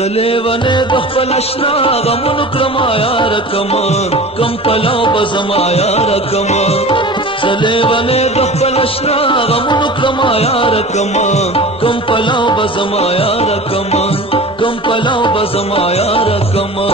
زلیوانه د خپل اشنا غمونو کړما یار کما کم پلاو بزما یار کما زلیوانه د خپل اشنا غمونو کړما یار کما کم پلاو بزما یار کما کم پلاو بزما یار کما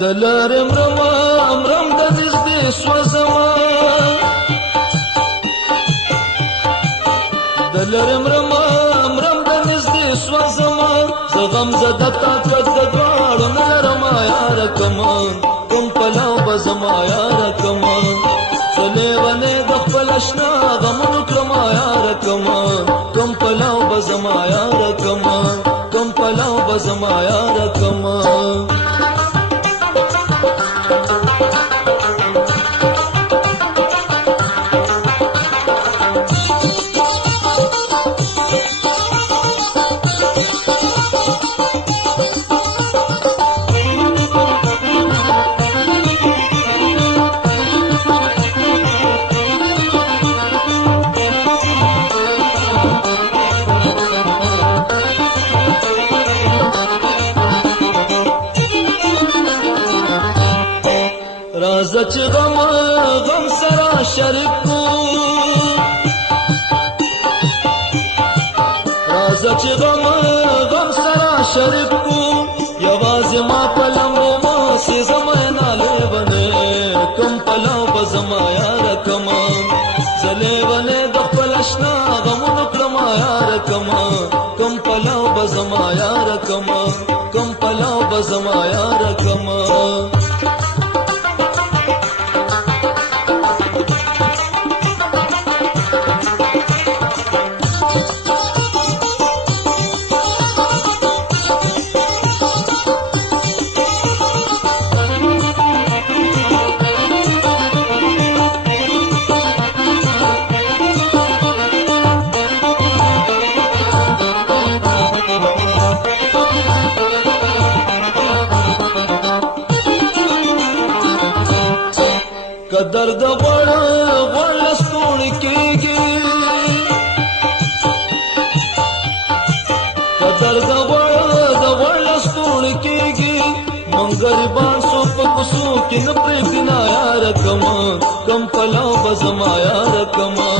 دلارم رما امرم د نږدې سوځما دلارم رما امرم د نږدې سوځما زغم زده طاقت د دواړو نه لرما یار کما کوم پلاو بزما یار کما زلیوانې د خپل اشنا غمونو کړما یار کما کوم پلاو بزما یار کما کوم پلاو بزما یار کما راځه چې غم سره شریک کو راځه چې غم سره شریک کو یوازې ما په لمبو ما سي زما ناله ونه کوم پلاو بزما یار کما زلیوانه د خپل اشنا غمونو کړما یار کما کوم پلاو بزما یار کما کوم پلاو بزما یار کما قدر د غوړ لستون کېږي قدر د غوړ لستون کېږي مونږ غریبان سو په کوڅو کې نه پرېږدي نه یار کما کم پلاو بزما یار کما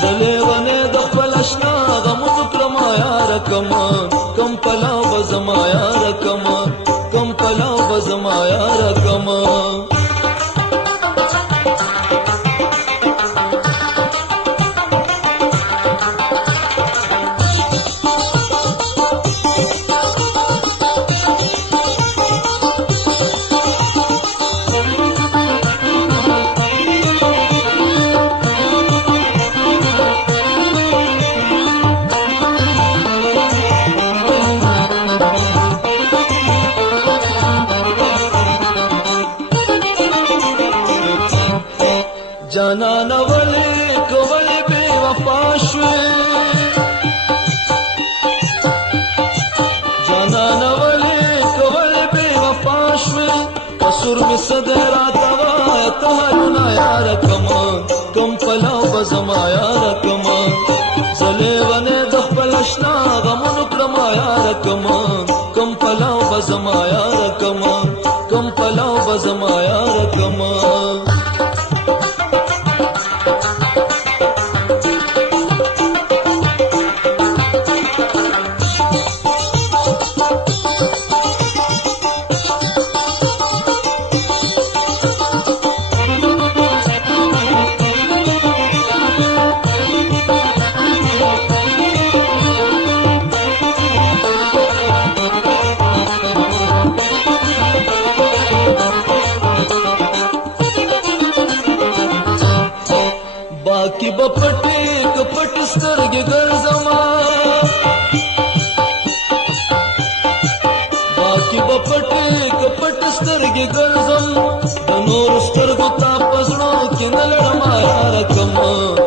زلیوانې د خپل اشنا غمونو کړما یار کما کم پلاو بزما یار کما کم پلاو بزما یار کما جانان ولی کولی بے وفا شوی جانان ولی کولی بے وفا شوی قصور می صدرات وایت هلونا یار کما کم پلاو بزما یار کما زلیوانه د خپل اشنا غمونو کړما یار کما کم پلاو بزما یار کما کم پلاو بزما یار کما بپټي کپټ سترګې ګرځما باقي بپټي کپټ سترګې ګرځم د نور سترګو تا پزړو کې نه لړما یار کما